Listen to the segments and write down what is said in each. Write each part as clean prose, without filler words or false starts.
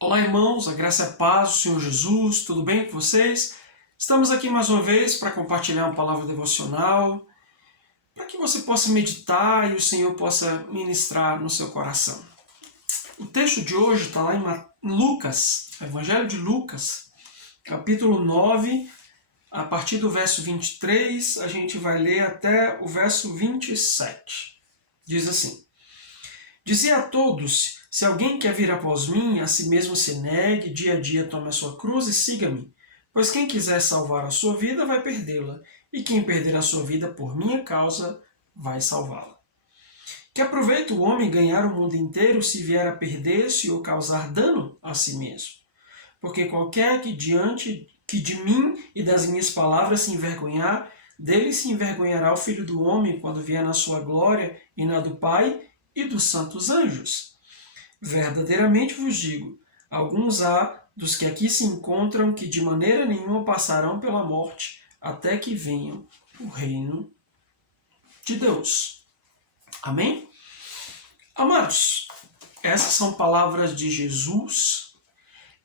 Olá, irmãos, a graça e a paz do Senhor Jesus, tudo bem com vocês? Estamos aqui mais uma vez para compartilhar uma palavra devocional, para que você possa meditar e o Senhor possa ministrar no seu coração. O texto de hoje está lá em Lucas, Evangelho de Lucas, capítulo 9, a partir do verso 23, a gente vai ler até o verso 27. Diz assim: Dizia a todos: se alguém quer vir após mim, a si mesmo se negue, dia a dia tome a sua cruz e siga-me. Pois quem quiser salvar a sua vida vai perdê-la, e quem perder a sua vida por minha causa vai salvá-la. Que aproveita o homem ganhar o mundo inteiro se vier a perder-se ou causar dano a si mesmo? Porque qualquer que de mim e das minhas palavras se envergonhar, dele se envergonhará o Filho do Homem quando vier na sua glória e na do Pai e dos santos anjos. Verdadeiramente vos digo, alguns há dos que aqui se encontram que de maneira nenhuma passarão pela morte até que venham o reino de Deus. Amém? Amados, essas são palavras de Jesus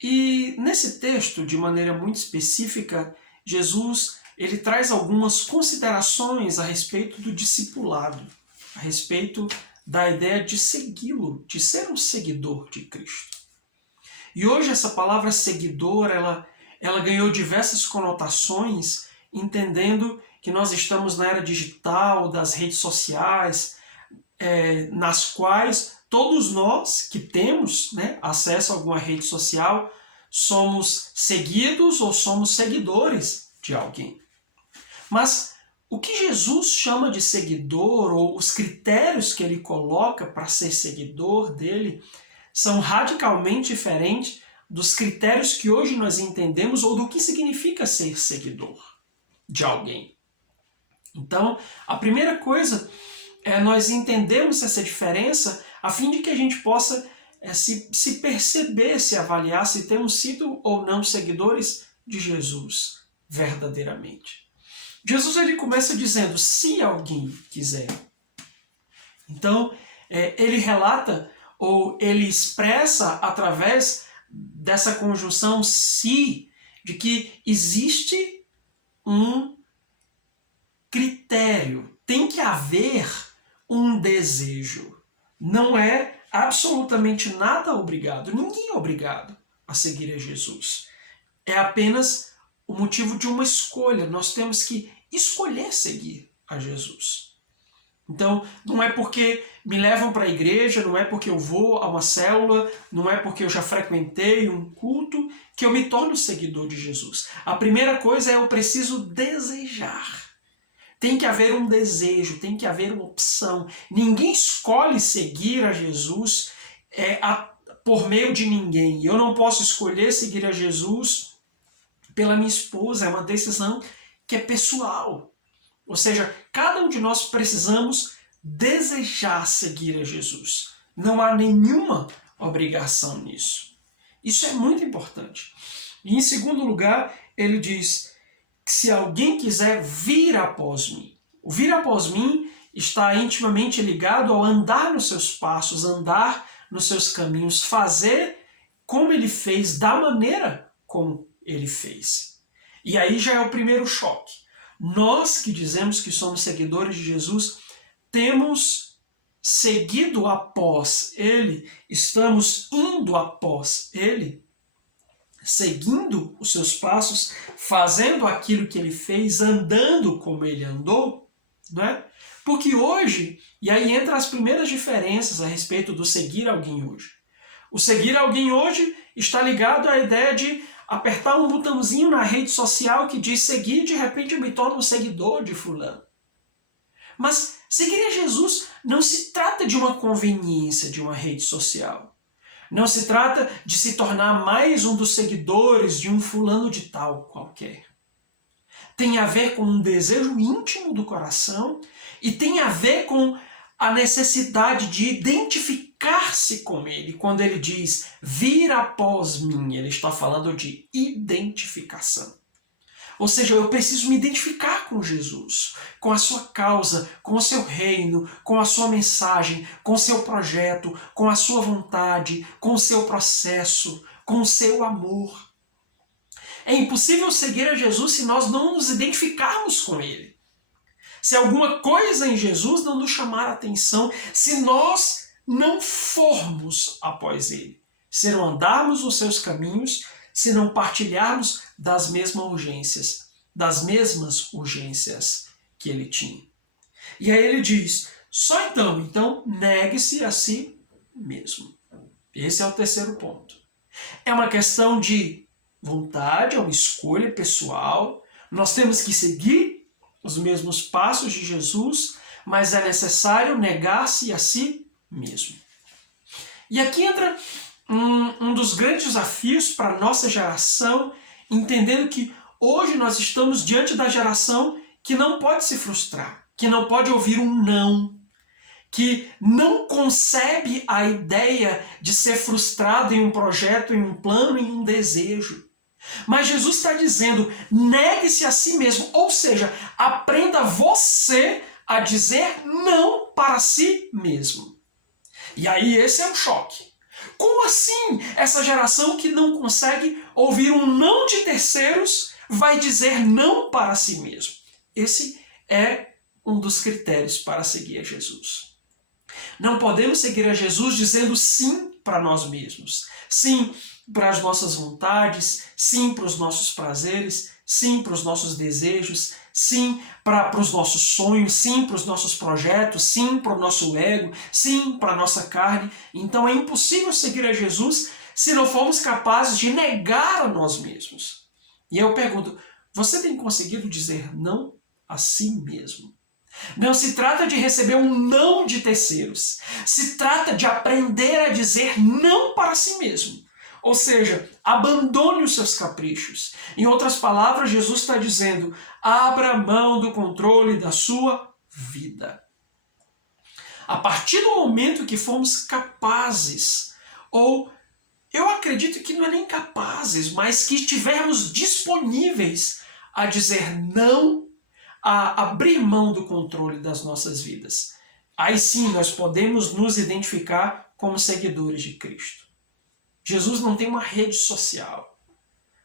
e nesse texto, de maneira muito específica, Jesus ele traz algumas considerações a respeito do discipulado, a respeito da ideia de segui-lo, de ser um seguidor de Cristo. E hoje essa palavra seguidor, ela ganhou diversas conotações, entendendo que nós estamos na era digital, das redes sociais, nas quais todos nós que temos acesso a alguma rede social somos seguidos ou somos seguidores de alguém. Mas o que Jesus chama de seguidor, ou os critérios que ele coloca para ser seguidor dele, são radicalmente diferentes dos critérios que hoje nós entendemos ou do que significa ser seguidor de alguém. Então, a primeira coisa é nós entendermos essa diferença a fim de que a gente possa se perceber, se avaliar se temos sido ou não seguidores de Jesus verdadeiramente. Jesus ele começa dizendo, se alguém quiser. Então, ele relata ou ele expressa através dessa conjunção se, de que existe um critério, tem que haver um desejo. Não é absolutamente nada obrigado, ninguém é obrigado a seguir a Jesus. É apenas o motivo de uma escolha. Nós temos que escolher seguir a Jesus. Então, não é porque me levam para a igreja, não é porque eu vou a uma célula, não é porque eu já frequentei um culto que eu me torno seguidor de Jesus. A primeira coisa é eu preciso desejar. Tem que haver um desejo, tem que haver uma opção. Ninguém escolhe seguir a Jesus por meio de ninguém. Eu não posso escolher seguir a Jesus pela minha esposa, é uma decisão que é pessoal. Ou seja, cada um de nós precisamos desejar seguir a Jesus. Não há nenhuma obrigação nisso. Isso é muito importante. E em segundo lugar, ele diz que se alguém quiser vir após mim. O vir após mim está intimamente ligado ao andar nos seus passos, andar nos seus caminhos, fazer como ele fez, da maneira como ele fez. E aí já é o primeiro choque. Nós que dizemos que somos seguidores de Jesus, temos seguido após ele, estamos indo após ele, seguindo os seus passos, fazendo aquilo que ele fez, andando como ele andou, né? Porque hoje, e aí entra as primeiras diferenças a respeito do seguir alguém hoje. O seguir alguém hoje está ligado à ideia de apertar um botãozinho na rede social que diz seguir, de repente eu me torno um seguidor de fulano. Mas seguir a Jesus não se trata de uma conveniência de uma rede social. Não se trata de se tornar mais um dos seguidores de um fulano de tal qualquer. Tem a ver com um desejo íntimo do coração e tem a ver com a necessidade de identificar-se com ele. Quando ele diz vir após mim, ele está falando de identificação. Ou seja, eu preciso me identificar com Jesus, com a sua causa, com o seu reino, com a sua mensagem, com o seu projeto, com a sua vontade, com o seu processo, com o seu amor. É impossível seguir a Jesus se nós não nos identificarmos com Ele. Se alguma coisa em Jesus não nos chamar a atenção, se nós não formos após Ele, se não andarmos os seus caminhos, se não partilharmos das mesmas urgências que Ele tinha. E aí ele diz, só então negue-se a si mesmo. Esse é o terceiro ponto. É uma questão de vontade, é uma escolha pessoal. Nós temos que seguir os mesmos passos de Jesus, mas é necessário negar-se a si mesmo. E aqui entra um dos grandes desafios para a nossa geração, entendendo que hoje nós estamos diante da geração que não pode se frustrar, que não pode ouvir um não, que não concebe a ideia de ser frustrado em um projeto, em um plano, em um desejo. Mas Jesus está dizendo, negue-se a si mesmo, ou seja, aprenda você a dizer não para si mesmo. E aí esse é um choque. Como assim essa geração que não consegue ouvir um não de terceiros vai dizer não para si mesmo? Esse é um dos critérios para seguir a Jesus. Não podemos seguir a Jesus dizendo sim para nós mesmos, sim para as nossas vontades, sim para os nossos prazeres, sim para os nossos desejos, sim para os nossos sonhos, sim para os nossos projetos, sim para o nosso ego, sim para a nossa carne. Então é impossível seguir a Jesus se não formos capazes de negar a nós mesmos. E eu pergunto, você tem conseguido dizer não a si mesmo? Não se trata de receber um não de terceiros, se trata de aprender a dizer não para si mesmo. Ou seja, abandone os seus caprichos. Em outras palavras, Jesus está dizendo, abra mão do controle da sua vida. A partir do momento que formos capazes, ou eu acredito que não é nem capazes, mas que estivermos disponíveis a dizer não, a abrir mão do controle das nossas vidas, aí sim nós podemos nos identificar como seguidores de Cristo. Jesus não tem uma rede social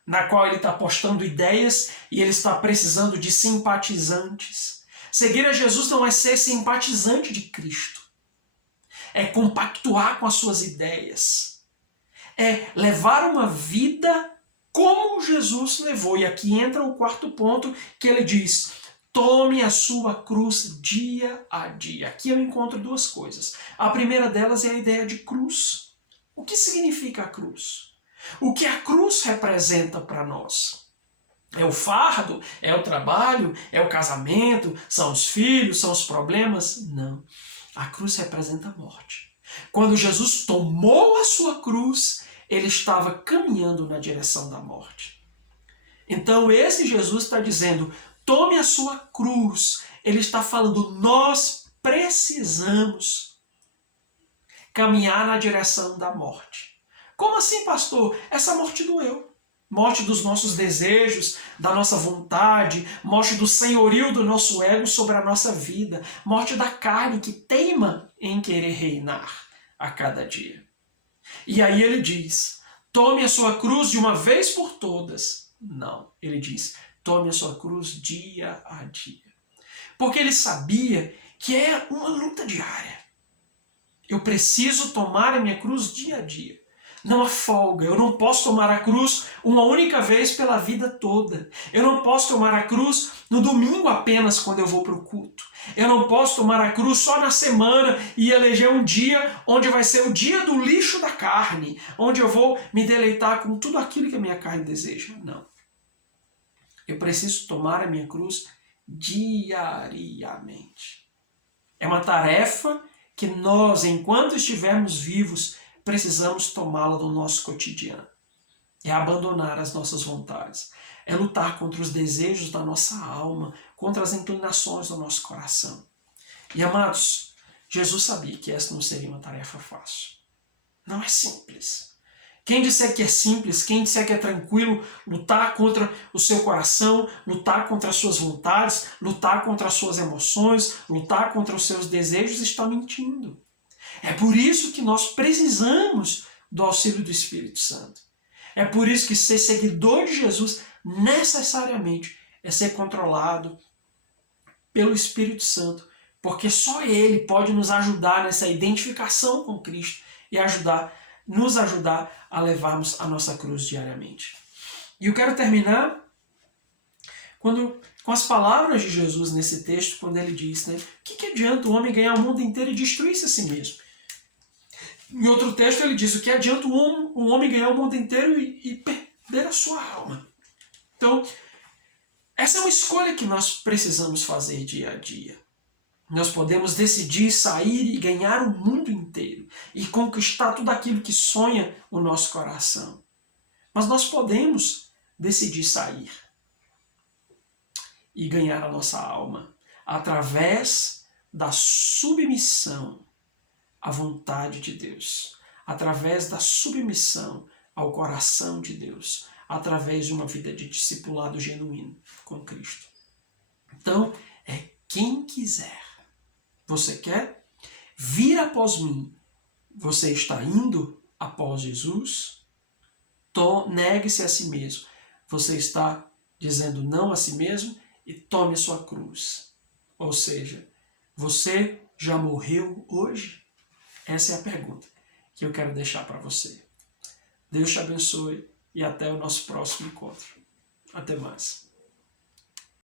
na qual ele está postando ideias e ele está precisando de simpatizantes. Seguir a Jesus não é ser simpatizante de Cristo. É compactuar com as suas ideias. É levar uma vida como Jesus levou. E aqui entra o quarto ponto que ele diz, tome a sua cruz dia a dia. Aqui eu encontro duas coisas. A primeira delas é a ideia de cruz. O que significa a cruz? O que a cruz representa para nós? É o fardo? É o trabalho? É o casamento? São os filhos? São os problemas? Não. A cruz representa a morte. Quando Jesus tomou a sua cruz, ele estava caminhando na direção da morte. Então esse Jesus está dizendo, tome a sua cruz. Ele está falando, nós precisamos caminhar na direção da morte. Como assim, pastor? Essa morte doeu. Morte dos nossos desejos, da nossa vontade, morte do senhorio do nosso ego sobre a nossa vida, morte da carne que teima em querer reinar a cada dia. E aí ele diz, tome a sua cruz de uma vez por todas. Não, ele diz, tome a sua cruz dia a dia. Porque ele sabia que é uma luta diária. Eu preciso tomar a minha cruz dia a dia. Não há folga. Eu não posso tomar a cruz uma única vez pela vida toda. Eu não posso tomar a cruz no domingo apenas quando eu vou para o culto. Eu não posso tomar a cruz só na semana e eleger um dia onde vai ser o dia do lixo da carne, onde eu vou me deleitar com tudo aquilo que a minha carne deseja. Não. Eu preciso tomar a minha cruz diariamente. É uma tarefa que nós, enquanto estivermos vivos, precisamos tomá-la do nosso cotidiano. É abandonar as nossas vontades. É lutar contra os desejos da nossa alma, contra as inclinações do nosso coração. E amados, Jesus sabia que essa não seria uma tarefa fácil. Não é simples. Quem disser que é simples, quem disser que é tranquilo lutar contra o seu coração, lutar contra as suas vontades, lutar contra as suas emoções, lutar contra os seus desejos, está mentindo. É por isso que nós precisamos do auxílio do Espírito Santo. É por isso que ser seguidor de Jesus necessariamente é ser controlado pelo Espírito Santo, porque só Ele pode nos ajudar nessa identificação com Cristo e nos ajudar a levarmos a nossa cruz diariamente. E eu quero terminar com as palavras de Jesus nesse texto, quando ele diz, né, o que adianta o homem ganhar o mundo inteiro e destruir-se a si mesmo? Em outro texto ele diz, o que adianta o homem ganhar o mundo inteiro e perder a sua alma? Então, essa é uma escolha que nós precisamos fazer dia a dia. Nós podemos decidir sair e ganhar o mundo inteiro e conquistar tudo aquilo que sonha o nosso coração. Mas nós podemos decidir sair e ganhar a nossa alma através da submissão à vontade de Deus, através da submissão ao coração de Deus, através de uma vida de discipulado genuíno com Cristo. Então, é quem quiser. Você quer? Vir após mim. Você está indo após Jesus? Negue-se a si mesmo. Você está dizendo não a si mesmo e tome sua cruz. Ou seja, você já morreu hoje? Essa é a pergunta que eu quero deixar para você. Deus te abençoe e até o nosso próximo encontro. Até mais.